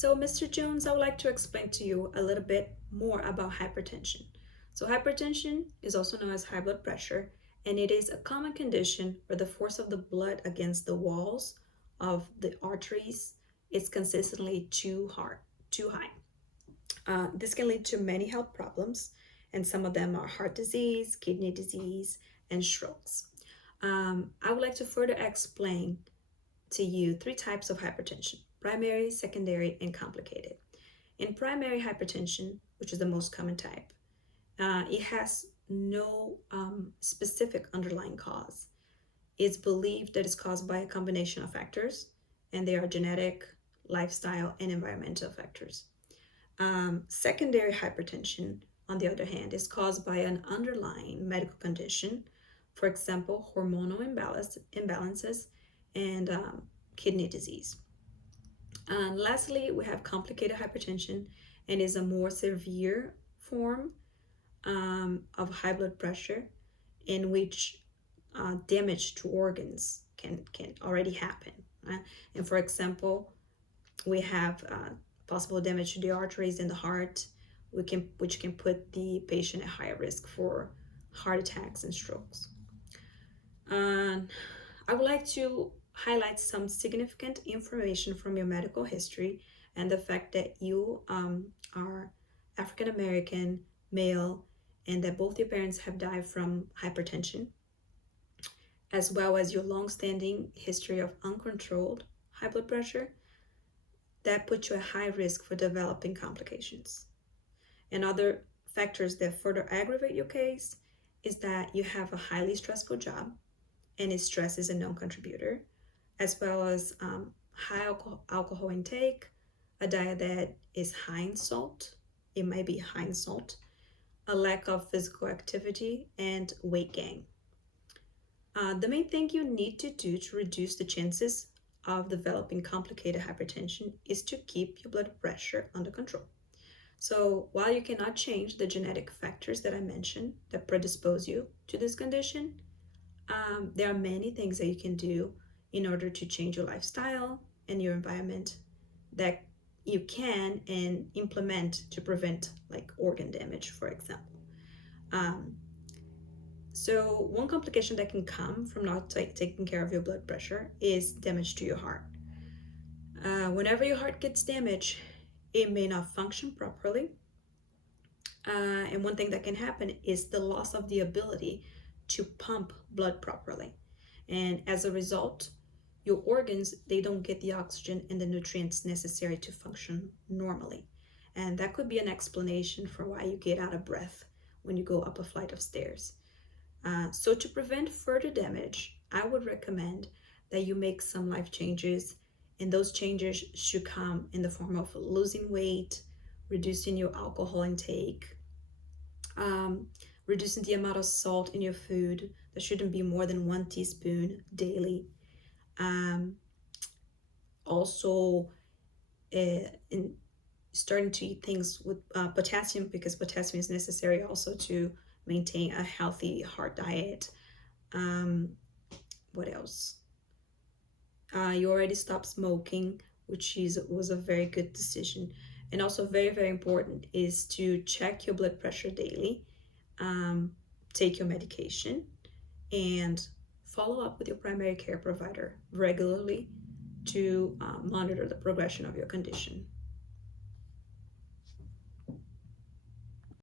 So, Mr. Jones, I would like to explain to you a little bit more about hypertension. So, hypertension is also known as high blood pressure, and it is a common condition where the force of the blood against the walls of the arteries is consistently too high. This can lead to many health problems, and some of them are heart disease, kidney disease, and strokes. I would like to further explain to you three types of hypertension: primary, secondary, and complicated. In primary hypertension, which is the most common type, it has no specific underlying cause. It's believed that it's caused by a combination of factors, and they are genetic, lifestyle, and environmental factors. Secondary hypertension, on the other hand, is caused by an underlying medical condition, for example, hormonal imbalances and kidney disease. And lastly, we have complicated hypertension, and is a more severe form of high blood pressure in which damage to organs can already happen. And for example, we have possible damage to the arteries in the heart, which can put the patient at higher risk for heart attacks and strokes. I would like to highlight some significant information from your medical history and the fact that you are African American, male, and that both your parents have died from hypertension, as well as your long-standing history of uncontrolled high blood pressure that puts you at high risk for developing complications. And other factors that further aggravate your case is that you have a highly stressful job, and stress is a known contributor, as well as high alcohol intake, a diet that is high in salt, it might be high in salt, a lack of physical activity, and weight gain. The main thing you need to do to reduce the chances of developing complicated hypertension is to keep your blood pressure under control. So while you cannot change the genetic factors that I mentioned that predispose you to this condition, there are many things that you can do in order to change your lifestyle and your environment that you can and implement to prevent like organ damage, for example. So one complication that can come from not taking care of your blood pressure is damage to your heart. Whenever your heart gets damaged, it may not function properly. And one thing that can happen is the loss of the ability to pump blood properly. And as a result, your organs, they don't get the oxygen and the nutrients necessary to function normally. And that could be an explanation for why you get out of breath when you go up a flight of stairs. So to prevent further damage, I would recommend that you make some life changes, and those changes should come in the form of losing weight, reducing your alcohol intake, reducing the amount of salt in your food. There shouldn't be more than 1 teaspoon daily. Also, in starting to eat things with potassium, because potassium is necessary also to maintain a healthy heart diet. What else? You already stopped smoking, which was a very good decision. And also very, very important is to check your blood pressure daily, take your medication, and follow up with your primary care provider regularly to monitor the progression of your condition.